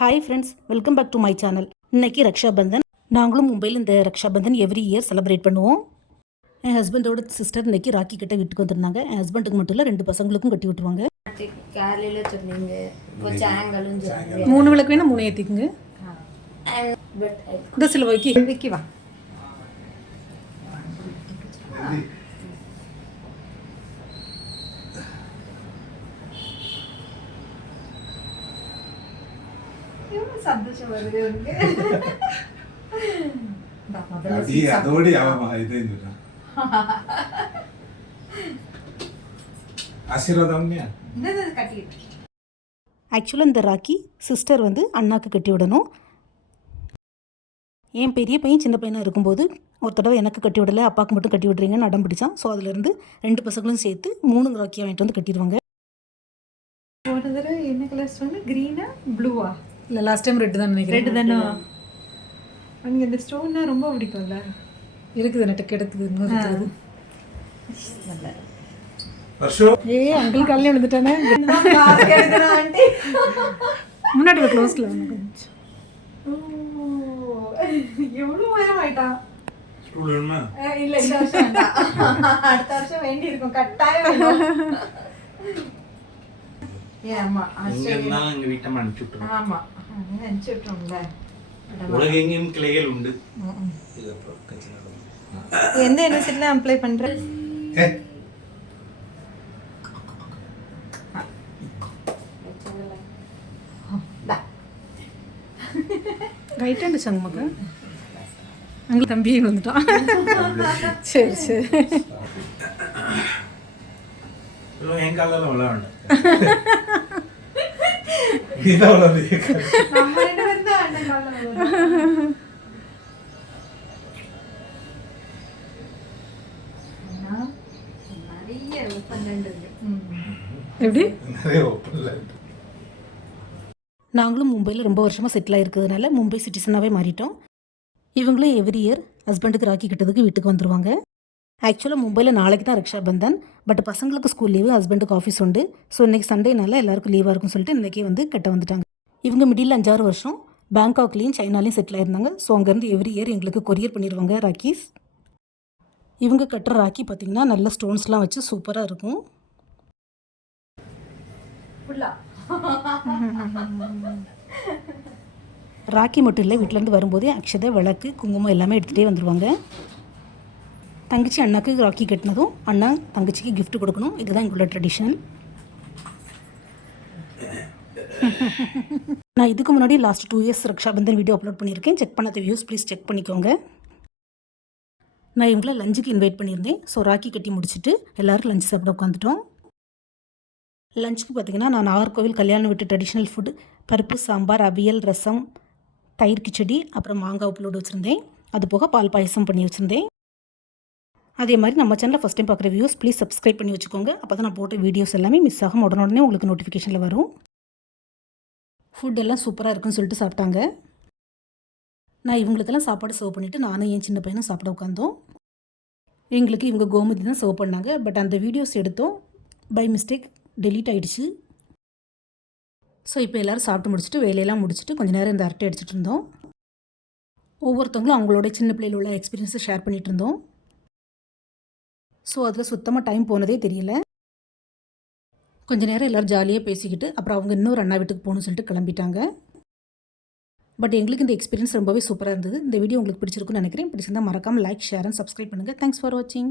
Hi friends, welcome back to my channel. இன்றைக்கி ரக்ஷாபந்தன். நாங்களும் மும்பையில் இந்த ரக்ஷாபந்தன் எவ்ரி இயர் செலிப்ரேட் பண்ணுவோம். என் ஹஸ்பண்டோட சிஸ்டர் இன்றைக்கி ராக்கி கிட்ட வீட்டுக்கு வந்திருந்தாங்க. என் ஹஸ்பண்டுக்கு மட்டும் இல்லை, 2 பசங்களுக்கும் கட்டி விட்டுருவாங்க. காலையில் சொன்னீங்க, 3 விளக்கு வேணால் 3 ஏற்றிக்குங்க. இந்த சில வைக்கி வா. சந்தோஷம் வருது அதோட இது ஆசீர்வாதம். ஆக்சுவலாக இந்த ராக்கி சிஸ்டர் வந்து அண்ணாக்கு கட்டி விடணும். என் பெரிய பையன் சின்ன பையனாக இருக்கும்போது ஒரு தடவை எனக்கு கட்டி விடலை, அப்பாவுக்கு மட்டும் கட்டி விட்றீங்கன்னு அடம் பிடிச்சான். ஸோ அதுலேருந்து 2 பசங்களும் சேர்த்து 3 ராக்கியை வாங்கிட்டு வந்து கட்டிடுவாங்க. ஒரு தடவை என்ன கலர் ஸ்டோன்? க்ரீனா ப்ளூவா? இல்லை, லாஸ்ட் டைம் ரெட்டு தான் நினைக்கிறேன். ரெட்டு தானே? எனக்கு இந்த ஸ்டோன்னா ரொம்ப பிடிக்கும்ல. இருக்குது, நெட்டு கிடக்குது. அங்கிள் காலையில் விழுந்துட்டானே. முன்னாடி க்ளோஸில் எவ்வளோ நேரம் ஆயிட்டான். இல்ல, இந்த வருஷம் அடுத்த வருஷம் வேண்டி இருக்கும் கட்டாயம். ஆமா, எங்க வீட்டை அனுப்பிச்சு விட்டுருவோம். ஆமா, அனுப்பிச்சு விட்டுருவோம்ல. உலகெங்கும் கிளைகள் உண்டு. எந்த யூனிவர்சிட்டில அப்ளை பண்ற? ரைட் ஹேண்டு சங்கமக்கா அங்கே தம்பி வந்துட்டான். சரி சரி, என் காலில் விளையாண்டு எப்படி? நாங்களும் மும்பையில் ரொம்ப வருஷமாக செட்டில் ஆகிருக்கிறதுனால மும்பை சிட்டிசனாகவே மாறிட்டோம். இவங்களும் எவ்ரி இயர் ஹஸ்பண்டுக்கு ராக்கி கட்டுறதுக்கு வீட்டுக்கு வந்துடுவாங்க. ஆக்சுவலாக மும்பையில் நாளைக்கு தான் ரக்ஷாபந்தன். பட் பசங்களுக்கு ஸ்கூல் லீவு, ஹஸ்பண்டுக்கு ஆஃபீஸ் உண்டு. ஸோ இன்றைக்கி சண்டேனால எல்லாருக்கும் லீவாக இருக்கும்னு சொல்லிட்டு இன்றைக்கி வந்து கட்ட வந்துட்டாங்க. இவங்க மிடில் 5-6 வருஷம் பேங்காக்லேயும் சைனாலையும் செட்டில் ஆயிருந்தாங்க. ஸோ அங்கேருந்து எவ்ரி இயர் எங்களுக்கு கொரியர் பண்ணிடுவாங்க ராக்கீஸ். இவங்க கட்டுற ராக்கி பார்த்திங்கன்னா நல்ல ஸ்டோன்ஸ்லாம் வச்சு சூப்பராக இருக்கும். ராக்கி மட்டும் இல்லை, வீட்டிலேருந்து வரும்போதே அக்ஷதை, விளக்கு, குங்குமம் எல்லாமே எடுத்துகிட்டே வந்துடுவாங்க. தங்கச்சி அண்ணாக்கு ராக்கி கட்டினதும் அண்ணா தங்கச்சிக்கு கிஃப்ட் கொடுக்கணும். இதுதான் எங்களோட ட்ரெடிஷன். நான் இதுக்கு முன்னாடி last 2 years Rakshabandhan video upload பண்ணியிருக்கேன். செக் பண்ணாத வியூஸ் ப்ளீஸ் செக் பண்ணிக்கோங்க. நான் இவங்கள லஞ்சுக்கு இன்வைட் பண்ணியிருந்தேன். ஸோ ராக்கி கட்டி முடிச்சுட்டு எல்லோரும் லஞ்ச் சாப்பிட உட்காந்துட்டோம். லஞ்சுக்கு பார்த்திங்கன்னா நான் நாகர்கோவில் கல்யாணம் வீட்டு ட்ரெடிஷ்னல் ஃபுட் பருப்பு சாம்பார், அவியல், ரசம், தயிர் கிச்சடி, அப்புறம் மாங்காய் உப்புலோடு வச்சுருந்தேன். அது போக பால் பாயசம் பண்ணி வச்சுருந்தேன். அதே மாதிரி நம்ம சேனலில் ஃபஸ்ட் டைம் பார்க்குற வியூஸ் ப்ளீஸ் சப்ஸ்கிரைப் பண்ணி வச்சுக்கோங்க. அப்போ தான் நான் போட்ட வீடியோஸ் எல்லாமே மிஸ் ஆகும், உடனே உங்களுக்கு நோட்டிஃபிகேஷனில் வரும். ஃபுட் எல்லாம் சூப்பராக இருக்குன்னு சொல்லிட்டு சாப்பிட்டாங்க. நான் இவங்களுக்கெல்லாம் சாப்பாடு சர்வ் பண்ணிவிட்டு நானும் என் சின்ன பையனும் சாப்பிட உட்காந்தோம். எங்களுக்கு இவங்க கோமதி தான் சர்வ் பண்ணாங்க. பட் அந்த வீடியோஸ் எடுத்தோம், பை மிஸ்டேக் டெலீட் ஆகிடுச்சு. ஸோ இப்போ எல்லோரும் சாப்பிட்டு முடிச்சுட்டு வேலையெல்லாம் முடிச்சுட்டு கொஞ்சம் நேரம் இந்த அரட்டை அடிச்சுட்டு இருந்தோம். ஒவ்வொருத்தவங்களும் அவங்களோட சின்ன பிள்ளையில் உள்ள எக்ஸ்பீரியன்ஸை ஷேர் பண்ணிகிட்டு இருந்தோம். ஸோ அதில் சுத்தமாக டைம் போனதே தெரியல. கொஞ்சம் நேரம் எல்லோரும் ஜாலியாக பேசிக்கிட்டு அப்புறம் அவங்க இன்னொரு அண்ணா வீட்டுக்கு போகணும்னு சொல்லிட்டு கிளம்பிட்டாங்க. பட் எங்களுக்கு இந்த எக்ஸ்பீரியன்ஸ் ரொம்பவே சூப்பராக இருந்தது. இந்த வீடியோ உங்களுக்கு பிடிச்சிருக்குன்னு நினைக்கிறேன். பிடிச்சிருந்தால் மறக்காமல் லைக், ஷேர் அண்ட் சப்ஸ்கிரைப் பண்ணுங்கள். தேங்க்ஸ் ஃபார் வாட்சிங்.